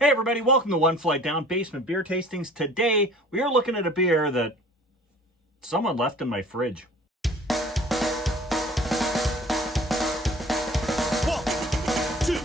Hey everybody, welcome to One Flight Down Basement Beer Tastings. Today, we are looking at a beer that someone left in my fridge. One, two,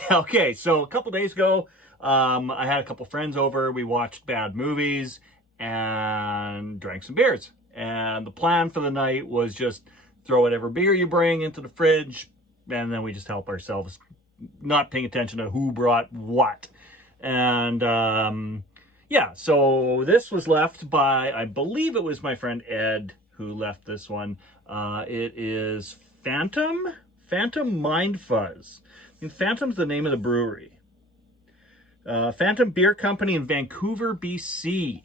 three. Okay, so a couple days ago, I had a couple friends over. We watched bad movies and drank some beers. And the plan for the night was just throw whatever beer you bring into the fridge, and then we just help ourselves, not paying attention to who brought what. And yeah, so this was left by, I believe it was my friend Ed who left this one. It is Phantom Mindfuzz. And Phantom's the name of the brewery. Phantom Beer Company in Vancouver, BC.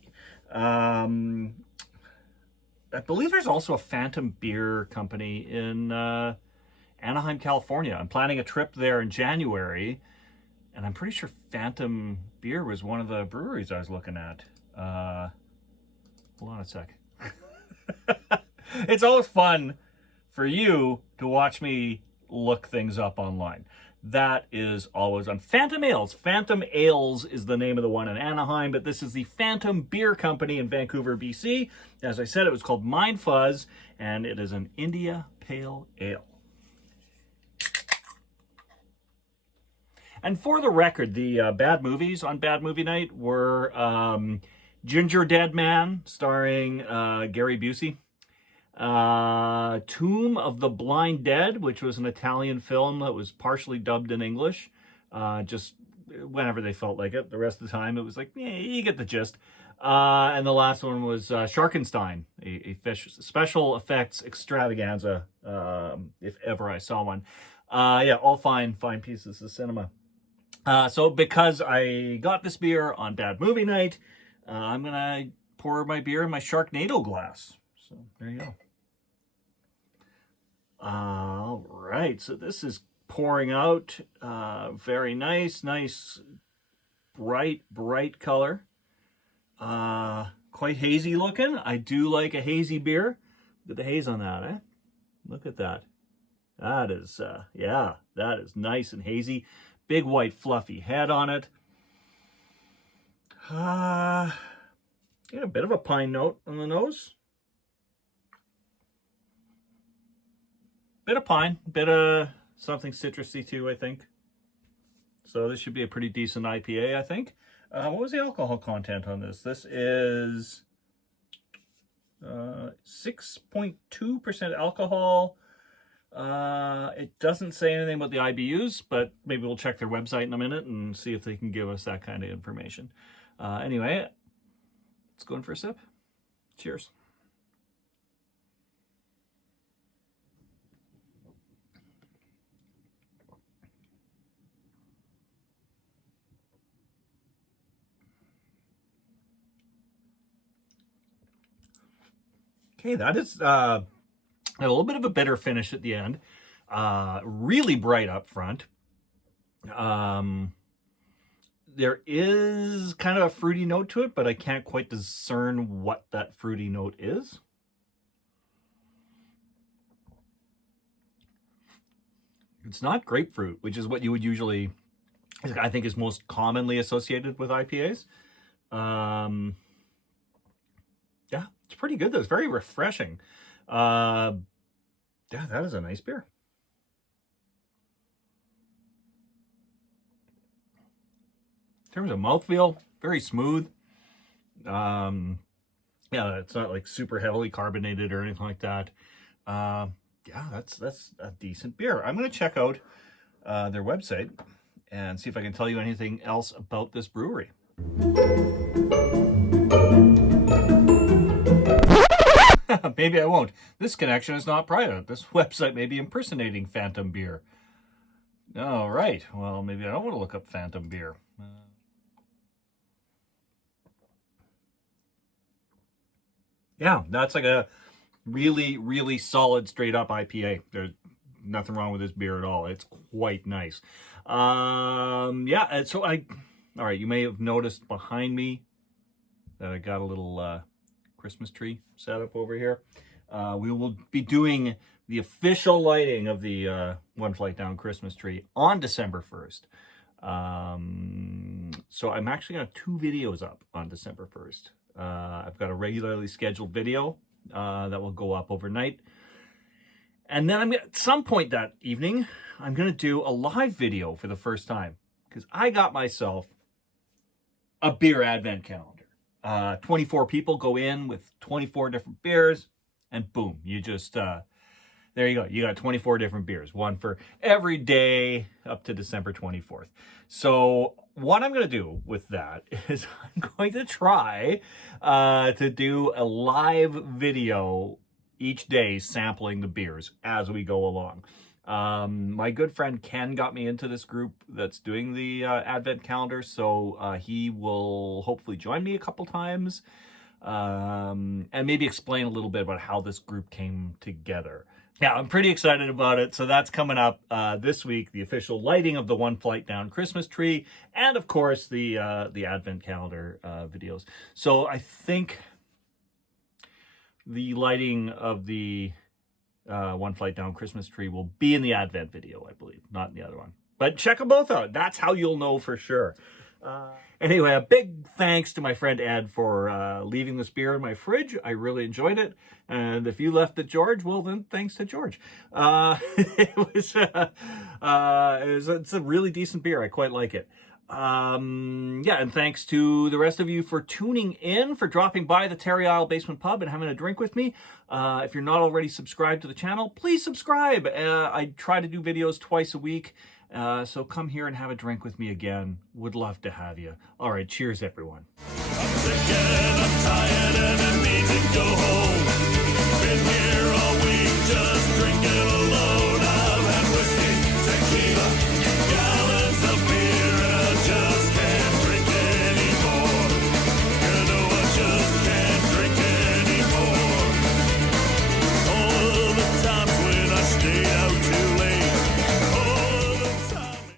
I believe there's also a Phantom Beer Company in Anaheim, California. I'm planning a trip there in January, and I'm pretty sure Phantom Beer was one of the breweries I was looking at. Hold on a sec. It's always fun for you to watch me look things up online. That is always on Phantom Ales. Phantom Ales is the name of the one in Anaheim, but this is the Phantom Beer Company in Vancouver, BC. As I said, it was called Mindfuzz, and it is an India Pale Ale. And for the record, the bad movies on Bad Movie Night were Ginger Dead Man, starring Gary Busey. Tomb of the Blind Dead, which was an Italian film that was partially dubbed in English, just whenever they felt like it. The rest of the time it was like, yeah, you get the gist. And the last one was Sharkenstein, a special effects extravaganza, if ever I saw one. Yeah, all fine pieces of cinema. So because I got this beer on Bad Movie Night, I'm gonna pour my beer in my Sharknado glass. So there you go. All right, so this is pouring out. Very nice, bright color. Quite hazy looking. I do like a hazy beer. Look at the haze on that, eh? Look at that. That is, yeah, that is nice and hazy. Big white fluffy head on it. Yeah, a bit of a pine note on the nose. Bit of pine, bit of something citrusy too, I think. So this should be a pretty decent IPA, I think. What was the alcohol content on this? This is 6.2% alcohol. It doesn't say anything about the IBUs, but maybe we'll check their website in a minute and see if they can give us that kind of information. Anyway, let's go in for a sip. Cheers. Okay, that is a little bit of a bitter finish at the end. Really bright up front. There is kind of a fruity note to it, but I can't quite discern what that fruity note is. It's not grapefruit, which is what you would usually, I think, is most commonly associated with IPAs. Yeah, it's pretty good though. It's very refreshing. Yeah, that is a nice beer. In terms of mouthfeel, very smooth. Yeah, it's not like super heavily carbonated or anything like that. Yeah, that's a decent beer. I'm going to check out their website and see if I can tell you anything else about this brewery. Maybe I won't. This connection is not private. This website may be impersonating Phantom Beer. All right. Well, maybe I don't want to look up Phantom Beer. Yeah, that's like a really solid straight up IPA. There's nothing wrong with this beer at all. It's quite nice. Yeah, and all right, you may have noticed behind me that I got a little Christmas tree setup over here. We will be doing the official lighting of the One Flight Down Christmas tree on December 1st. So I'm actually going to have 2 videos up on December 1st. I've got a regularly scheduled video that will go up overnight. And then at some point that evening, I'm going to do a live video for the first time. Because I got myself a beer advent calendar. 24 people go in with 24 different beers. And boom, you just, there you go. You got 24 different beers. One for every day up to December 24th. So what I'm going to do with that is I'm going to try to do a live video each day sampling the beers as we go along. My good friend Ken got me into this group that's doing the advent calendar, so he will hopefully join me a couple times and maybe explain a little bit about how this group came together. Yeah, I'm pretty excited about it. So that's coming up this week, the official lighting of the One Flight Down Christmas tree, and of course the advent calendar videos. So I think the lighting of the One Flight Down Christmas tree will be in the advent video, I believe, not in the other one. But check them both out. That's how you'll know for sure. Anyway, a big thanks to my friend Ed for leaving this beer in my fridge. I really enjoyed it. And if you left it, George, well then thanks to George. It's a really decent beer. I quite like it. Yeah, and thanks to the rest of you for tuning in, for dropping by the Terry Isle Basement Pub and having a drink with me. If you're not already subscribed to the channel, please subscribe. I try to do videos twice a week, so come here and have a drink with me again. Would love to have you. All right, cheers, everyone. I'm tired and it needs it.